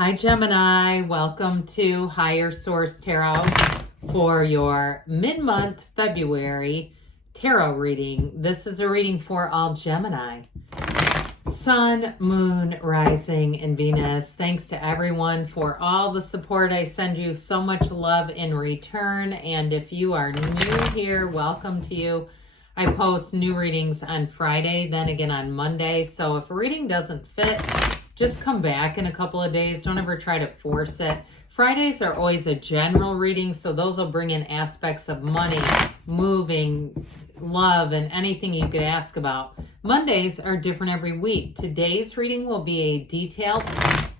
Hi Gemini, welcome to Higher Source Tarot for your mid-month February tarot reading. This is a reading for all Gemini. Sun, Moon, Rising, and Venus. Thanks to everyone for all the support. I send you so much love in return. And if you are new here, welcome to you. I post new readings on Friday, then again on Monday. So if a reading doesn't fit, just come back in a couple of days. Don't ever try to force it. Fridays are always a general reading, so those will bring in aspects of money, moving, love, and anything you could ask about. Mondays are different every week. Today's reading will be a detailed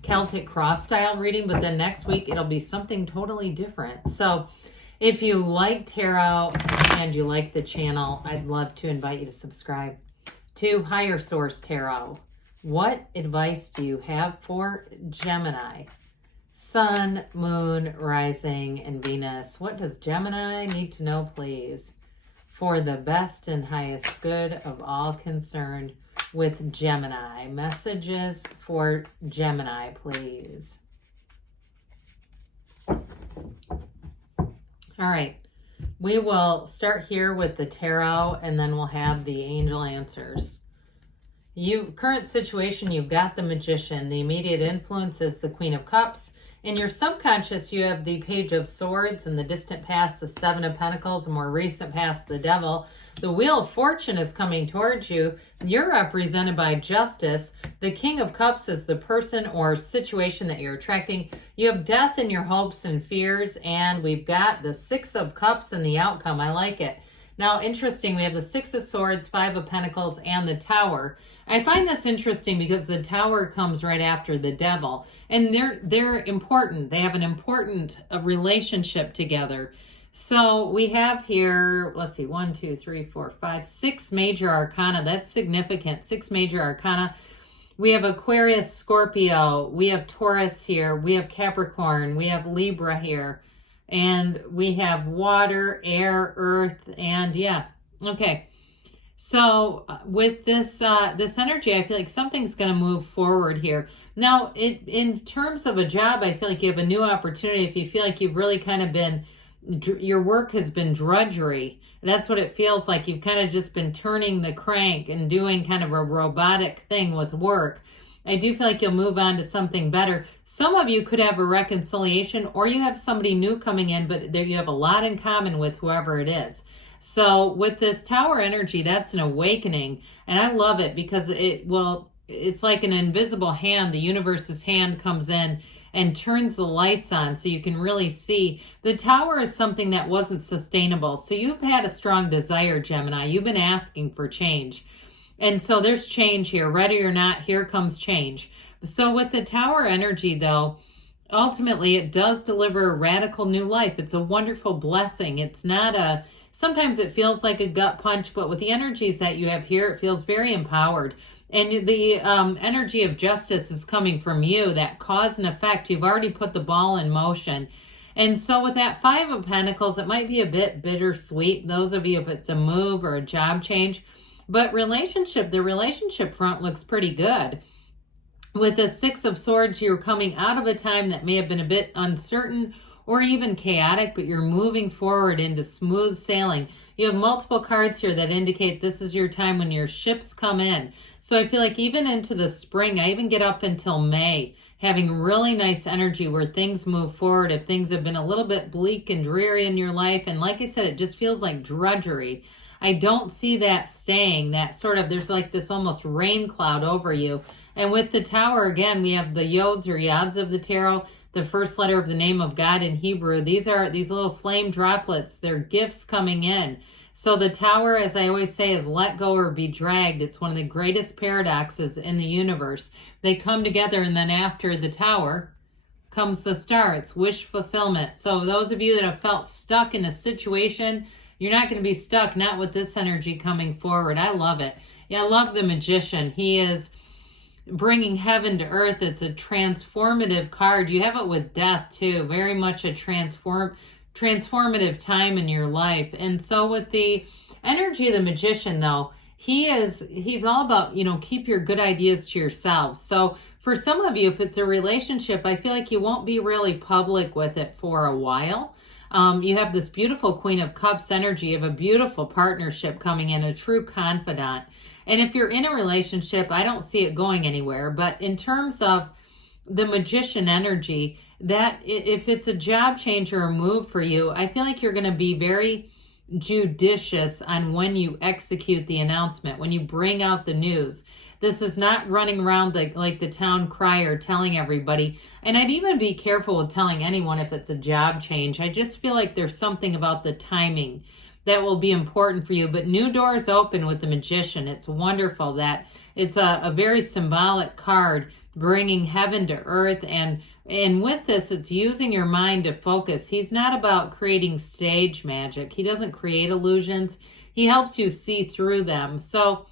Celtic cross style reading, but then next week it'll be something totally different. So if you like tarot and you like the channel, I'd love to invite you to subscribe to Higher Source Tarot. What advice do you have for Gemini? Sun, Moon, Rising, and Venus. What does Gemini need to know, please, for the best and highest good of all concerned with Gemini? Messages for Gemini, please. All right. We will start here with the tarot, and then we'll have the angel answers. Current situation, you've got the Magician. The immediate influence is the Queen of Cups. In your subconscious, you have the Page of Swords. In the distant past, the Seven of Pentacles. More recent past, the Devil. The Wheel of Fortune is coming towards you. You're represented by Justice. The King of Cups is the person or situation that you're attracting. You have death in your hopes and fears. And we've got the Six of Cups and the outcome. I like it. Now, interesting, we have the Six of Swords, Five of Pentacles, and the Tower. I find this interesting because the Tower comes right after the Devil, and they're important. They have an important relationship together. So we have here, let's see, 1, 2, 3, 4, 5, 6 Major Arcana. That's significant. 6 Major Arcana. We have Aquarius, Scorpio. We have Taurus here. We have Capricorn. We have Libra here. And we have water, air, earth, and yeah. Okay. So with this this energy, I feel like something's going to move forward here. Now, in terms of a job, I feel like you have a new opportunity. If you feel like you've really kind of been, your work has been drudgery. That's what it feels like. You've kind of just been turning the crank and doing kind of a robotic thing with work. I do feel like you'll move on to something better. Some of you could have a reconciliation, or you have somebody new coming in, but there you have a lot in common with whoever it is. So with this Tower energy, that's an awakening. And I love it because it's like an invisible hand. The universe's hand comes in and turns the lights on so you can really see. The Tower is something that wasn't sustainable. So you've had a strong desire, Gemini. You've been asking for change. And so there's change here. Ready or not, here comes change. So with the Tower energy, though, ultimately it does deliver a radical new life. It's a wonderful blessing. It's not sometimes it feels like a gut punch, but with the energies that you have here, it feels very empowered. And the energy of justice is coming from you, that cause and effect. You've already put the ball in motion. And so with that Five of Pentacles, it might be a bit bittersweet. Those of you, if it's a move or a job change. But the relationship front looks pretty good. With the Six of Swords, you're coming out of a time that may have been a bit uncertain or even chaotic, but you're moving forward into smooth sailing. You have multiple cards here that indicate this is your time when your ships come in. So I feel like even into the spring, I even get up until May, having really nice energy where things move forward. If things have been a little bit bleak and dreary in your life, and like I said, it just feels like drudgery. I don't see that staying. That sort of, there's like this almost rain cloud over you. And with the Tower, again, we have the Yods or Yads of the tarot, the first letter of the name of God in Hebrew. These are these little flame droplets. They're gifts coming in. So the Tower, as I always say, is let go or be dragged. It's one of the greatest paradoxes in the universe. They come together, and then after the Tower comes the Star. It's wish fulfillment. So those of you that have felt stuck in a situation, you're not going to be stuck, not with this energy coming forward. I love it. Yeah, I love the Magician. He is bringing heaven to earth. It's a transformative card. You have it with death too. Very much a transformative time in your life. And so with the energy of the Magician, though, he's all about, keep your good ideas to yourself. So For some of you, if it's a relationship, I feel like you won't be really public with it for a while. You have this beautiful Queen of Cups energy. You have a beautiful partnership coming in, a true confidant. And if you're in a relationship, I don't see it going anywhere. But in terms of the Magician energy, that if it's a job change or a move for you, I feel like you're going to be very judicious on when you execute the announcement, when you bring out the news. This is not running around like the town crier telling everybody. And I'd even be careful with telling anyone if it's a job change. I just feel like there's something about the timing that will be important for you. But new doors open with the Magician. It's wonderful that it's a very symbolic card, bringing heaven to earth. And with this, it's using your mind to focus. He's not about creating stage magic. He doesn't create illusions. He helps you see through them. So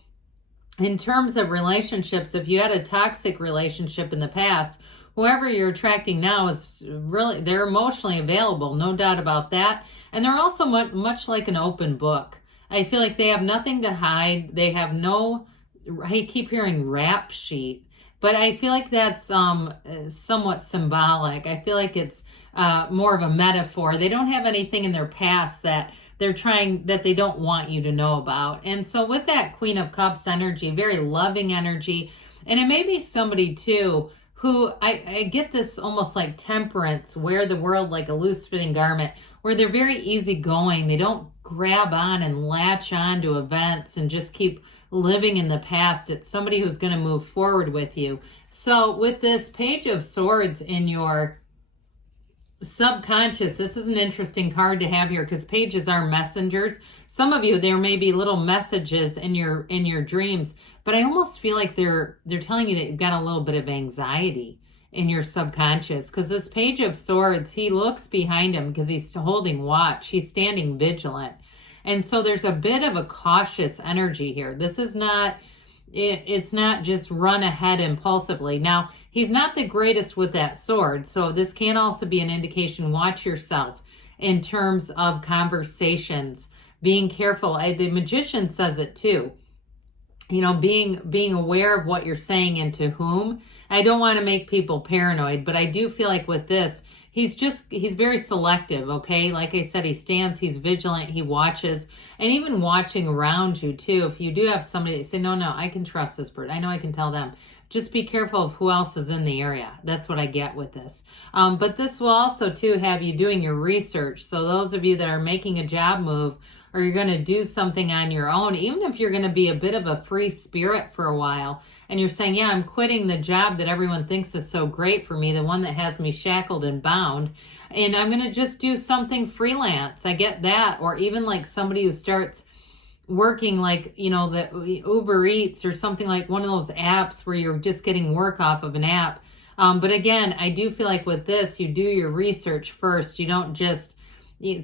in terms of relationships, if you had a toxic relationship in the past, whoever you're attracting now is really, they're emotionally available, no doubt about that. And they're also much like an open book. I feel like they have nothing to hide. They have no, I keep hearing rap sheet, but I feel like that's somewhat symbolic. I feel like it's more of a metaphor. They don't have anything in their past that they don't want you to know about. And so with that Queen of Cups energy, very loving energy, and it may be somebody too who I get this almost like Temperance, wear the world like a loose-fitting garment, where they're very easygoing. They don't grab on and latch on to events and just keep living in the past. It's somebody who's going to move forward with you. So with this Page of Swords in your subconscious, this is an interesting card to have here because pages are messengers. Some of you, there may be little messages in your dreams, but I almost feel like they're telling you that you've got a little bit of anxiety in your subconscious, because this Page of Swords, he looks behind him because he's holding watch. He's standing vigilant. And so there's a bit of a cautious energy here. This is not, it's not just run ahead impulsively. Now, he's not the greatest with that sword, so this can also be an indication. Watch yourself in terms of conversations, being careful. The Magician says it too. You know, being aware of what you're saying and to whom. I don't want to make people paranoid, but I do feel like with this, he's very selective, okay? Like I said, he stands, he's vigilant, he watches, and even watching around you too. If you do have somebody that say, no, I can trust this person, I know I can tell them. Just be careful of who else is in the area. That's what I get with this. But this will also too have you doing your research. So those of you that are making a job move, or you're going to do something on your own, even if you're going to be a bit of a free spirit for a while, and you're saying, yeah, I'm quitting the job that everyone thinks is so great for me, the one that has me shackled and bound, and I'm going to just do something freelance. I get that. Or even like somebody who starts working like, you know, the Uber Eats or something, like one of those apps where you're just getting work off of an app. But again, I do feel like with this, you do your research first. You don't just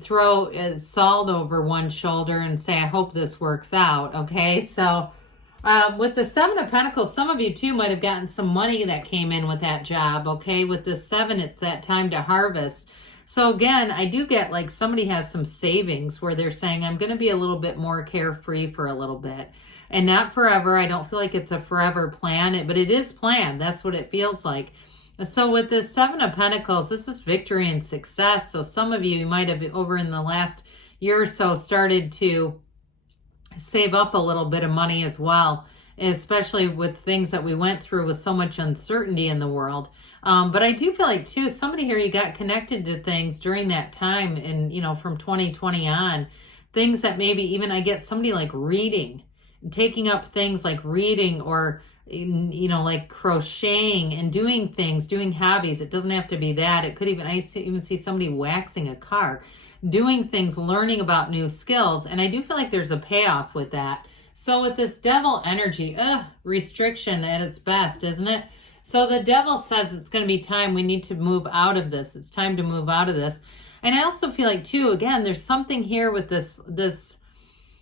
throw salt over one shoulder and say, I hope this works out. Okay. So with the Seven of Pentacles, some of you too might have gotten some money that came in with that job. Okay. With the Seven, it's that time to harvest. So again, I do get like somebody has some savings where they're saying, I'm going to be a little bit more carefree for a little bit, and not forever. I don't feel like it's a forever plan, but it is planned. That's what it feels like. So with this Seven of Pentacles, this is victory and success. So some of you might have over in the last year or so started to save up a little bit of money as well, especially with things that we went through with so much uncertainty in the world. But I do feel like too, somebody here, you got connected to things during that time, and you know, from 2020 on, things that maybe even I get somebody like reading, taking up things like reading, or you know, like crocheting and doing things, doing hobbies. It doesn't have to be that. It could even, even see somebody waxing a car, doing things, learning about new skills. And I do feel like there's a payoff with that. So with this Devil energy, restriction at its best, isn't it? So the Devil says it's going to be time. We need to move out of this. It's time to move out of this. And I also feel like too, again, there's something here with this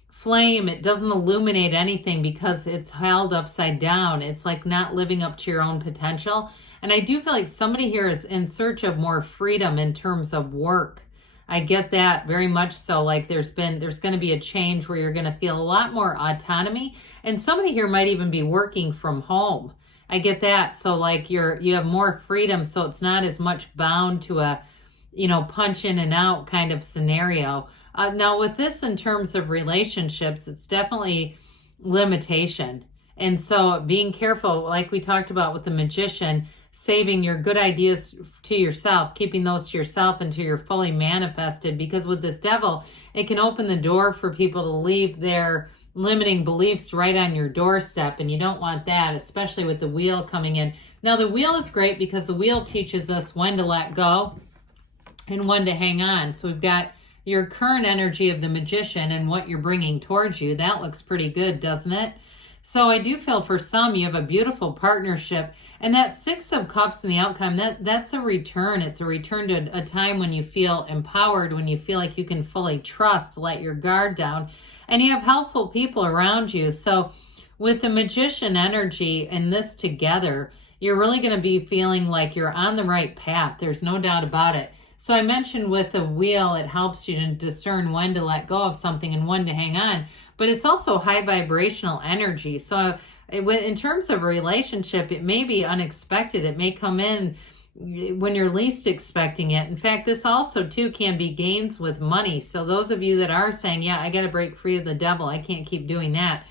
flame. It doesn't illuminate anything because it's held upside down. It's like not living up to your own potential. And I do feel like somebody here is in search of more freedom in terms of work. I get that very much so. Like there's going to be a change where you're going to feel a lot more autonomy. And somebody here might even be working from home. I get that. So like you have more freedom, so it's not as much bound to a, punch in and out kind of scenario. Now with this, in terms of relationships, it's definitely limitation. And so being careful, like we talked about with the magician, saving your good ideas to yourself, keeping those to yourself until you're fully manifested. Because with this devil, it can open the door for people to leave their limiting beliefs right on your doorstep, and you don't want that, especially with the wheel coming in. Now the wheel is great because the wheel teaches us when to let go and when to hang on. So we've got your current energy of the magician and what you're bringing towards you. That looks pretty good, doesn't it? So I do feel for some you have a beautiful partnership, and that Six of Cups in the outcome, that's a return. It's a return to a time when you feel empowered, when you feel like you can fully trust, let your guard down, and you have helpful people around you. So with the magician energy and this together, you're really going to be feeling like you're on the right path. There's no doubt about it. So I mentioned with the wheel, it helps you to discern when to let go of something and when to hang on. But it's also high vibrational energy. So in terms of a relationship, it may be unexpected. It may come in when you're least expecting it. In fact, this also too can be gains with money. So those of you that are saying, yeah, I got to break free of the devil, I can't keep doing that,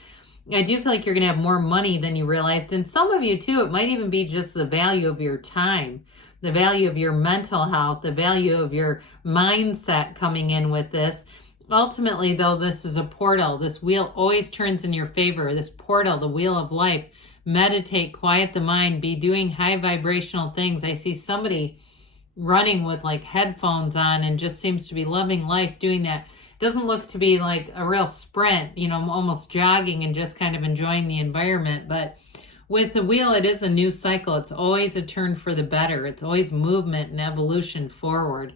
I do feel like you're going to have more money than you realized. And some of you too, it might even be just the value of your time, the value of your mental health, the value of your mindset coming in with this. Ultimately, though, this is a portal. This wheel always turns in your favor. This portal, the wheel of life. Meditate, quiet the mind, be doing high vibrational things. I see somebody running with like headphones on and just seems to be loving life doing that. Doesn't look to be like a real sprint, almost jogging and just kind of enjoying the environment. But with the wheel, it is a new cycle. It's always a turn for the better. It's always movement and evolution forward.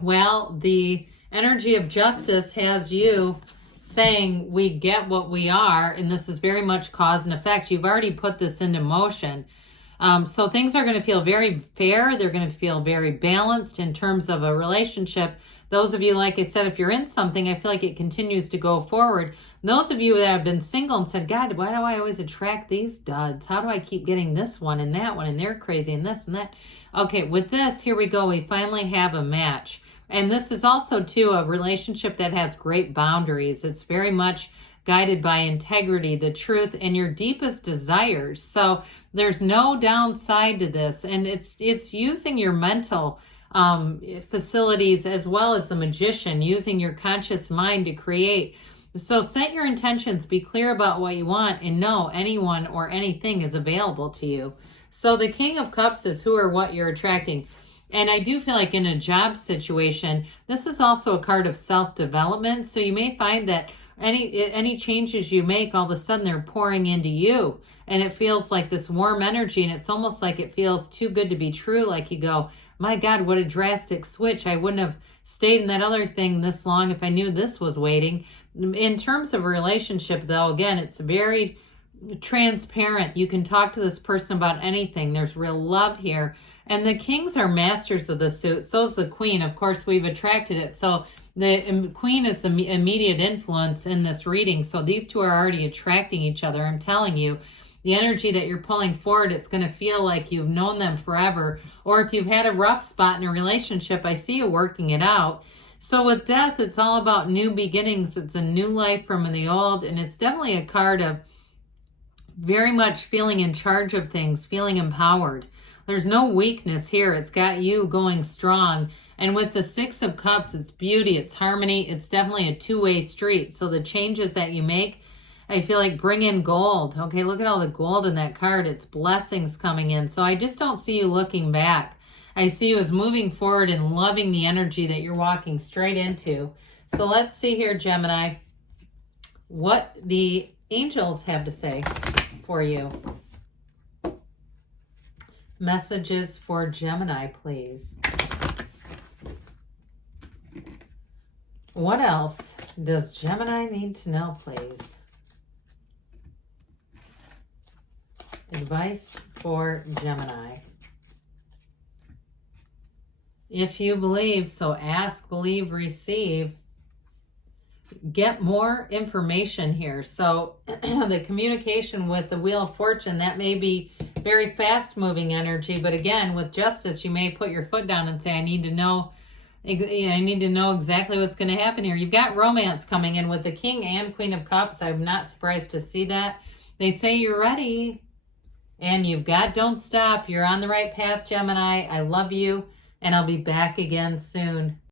Well, the energy of justice has you saying we get what we are, and this is very much cause and effect. You've already put this into motion. So things are going to feel very fair. They're going to feel very balanced in terms of a relationship. Those of you, like I said, if you're in something, I feel like it continues to go forward. Those of you that have been single and said, God, why do I always attract these duds? How do I keep getting this one and that one and they're crazy and this and that? Okay, with this, here we go. We finally have a match. And this is also, too, a relationship that has great boundaries. It's very much guided by integrity, the truth, and your deepest desires. So there's no downside to this. And it's using your mental facilities as well as the magician, using your conscious mind to create. So set your intentions, be clear about what you want, and know anyone or anything is available to you. So the King of Cups is who or what you're attracting. And I do feel like in a job situation, this is also a card of self-development. So you may find that any changes you make, all of a sudden they're pouring into you. And it feels like this warm energy, and it's almost like it feels too good to be true. Like you go, my God, what a drastic switch. I wouldn't have stayed in that other thing this long if I knew this was waiting. In terms of a relationship, though, again, it's very transparent. You can talk to this person about anything. There's real love here. And the kings are masters of the suit. So is the queen. Of course, we've attracted it. So the queen is the immediate influence in this reading. So these two are already attracting each other. I'm telling you, the energy that you're pulling forward, it's going to feel like you've known them forever. Or if you've had a rough spot in a relationship, I see you working it out. So with death, it's all about new beginnings. It's a new life from the old. And it's definitely a card of very much feeling in charge of things, feeling empowered. There's no weakness here. It's got you going strong. And with the Six of Cups, it's beauty, it's harmony. It's definitely a two-way street. So the changes that you make, I feel like bring in gold. Okay, look at all the gold in that card. It's blessings coming in. So I just don't see you looking back. I see you as moving forward and loving the energy that you're walking straight into. So let's see here, Gemini, what the angels have to say for you. Messages for Gemini, please. What else does Gemini need to know, please? Advice for Gemini. If you believe, so ask, believe, receive. get more information here. So the communication with the Wheel of Fortune, that may be very fast moving energy, but again, with Justice, you may put your foot down and say, I need to know exactly what's going to happen here. You've got romance coming in with the King and Queen of Cups. I'm not surprised to see that. They say you're ready, and you've got Don't Stop. You're on the right path, Gemini. I love you, and I'll be back again soon.